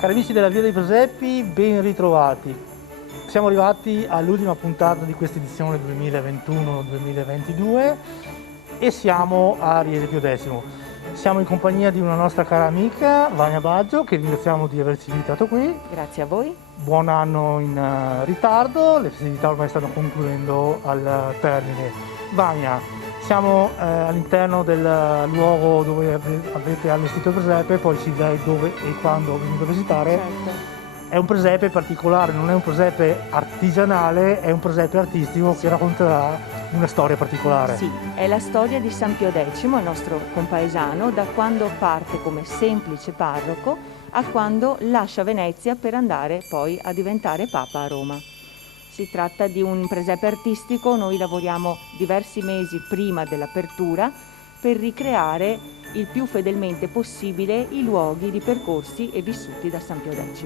Cari amici della Via dei Presepi, ben ritrovati. Siamo arrivati all'ultima puntata di questa edizione 2021-2022 e siamo a Riese Pio X. Siamo in compagnia di una nostra cara amica, Vania Baggio, che ringraziamo di averci invitato qui. Grazie a voi. Buon anno in ritardo, le festività ormai stanno concludendo al termine. Vania, siamo all'interno del luogo dove avete allestito il presepe, poi ci dai dove e quando venite a visitare. Certo. È un presepe particolare, non è un presepe artigianale, è un presepe artistico che racconterà una storia particolare. Sì, è la storia di San Pio X, il nostro compaesano, da quando parte come semplice parroco a quando lascia Venezia per andare poi a diventare Papa a Roma. Si tratta di un presepe artistico, noi lavoriamo diversi mesi prima dell'apertura per ricreare il più fedelmente possibile i luoghi di percorsi e vissuti da San Pio X.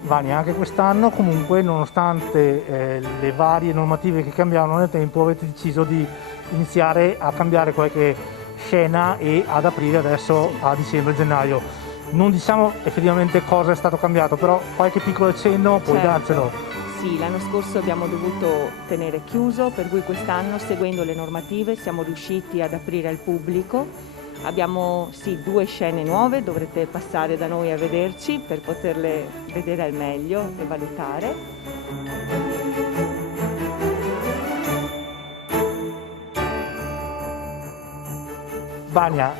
Vania, anche quest'anno comunque, nonostante le varie normative che cambiavano nel tempo, avete deciso di iniziare a cambiare qualche scena e ad aprire adesso a dicembre-gennaio. Non diciamo effettivamente cosa è stato cambiato, però qualche piccolo accenno puoi darcelo. Sì, l'anno scorso abbiamo dovuto tenere chiuso, per cui quest'anno, seguendo le normative, siamo riusciti ad aprire al pubblico. Abbiamo due scene nuove, dovrete passare da noi a vederci per poterle vedere al meglio e valutare. Vania,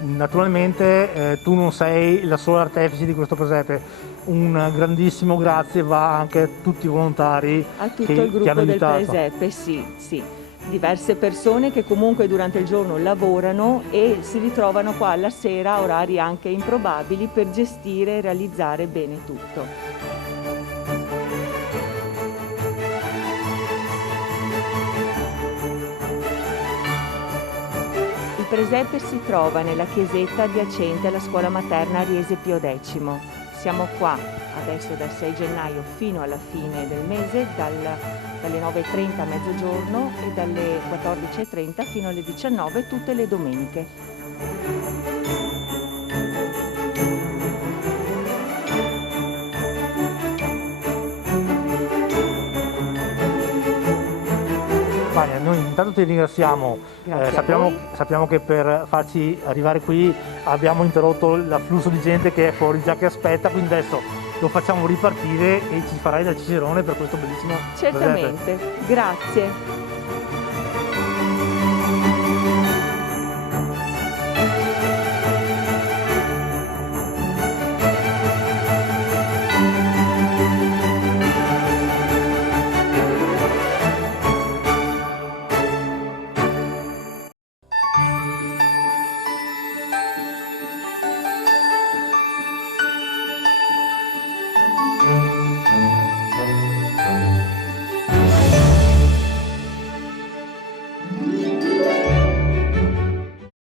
naturalmente tu non sei la sola artefice di questo presepe, un grandissimo grazie va anche a tutti i volontari A tutto che il ti gruppo hanno del aiutato. presepe, sì. Diverse persone che comunque durante il giorno lavorano e si ritrovano qua alla sera a orari anche improbabili per gestire e realizzare bene tutto. Il presepe si trova nella chiesetta adiacente alla scuola materna Riese Pio X. Siamo qua adesso dal 6 gennaio fino alla fine del mese, dalle 9:30 a mezzogiorno e dalle 14:30 fino alle 19 tutte le domeniche. Vania, noi intanto ti ringraziamo, Grazie a voi. sappiamo che per farci arrivare qui abbiamo interrotto l'afflusso di gente che è fuori già che aspetta, quindi adesso lo facciamo ripartire e ci farai da cicerone per questo bellissimo presepe. Certamente, grazie.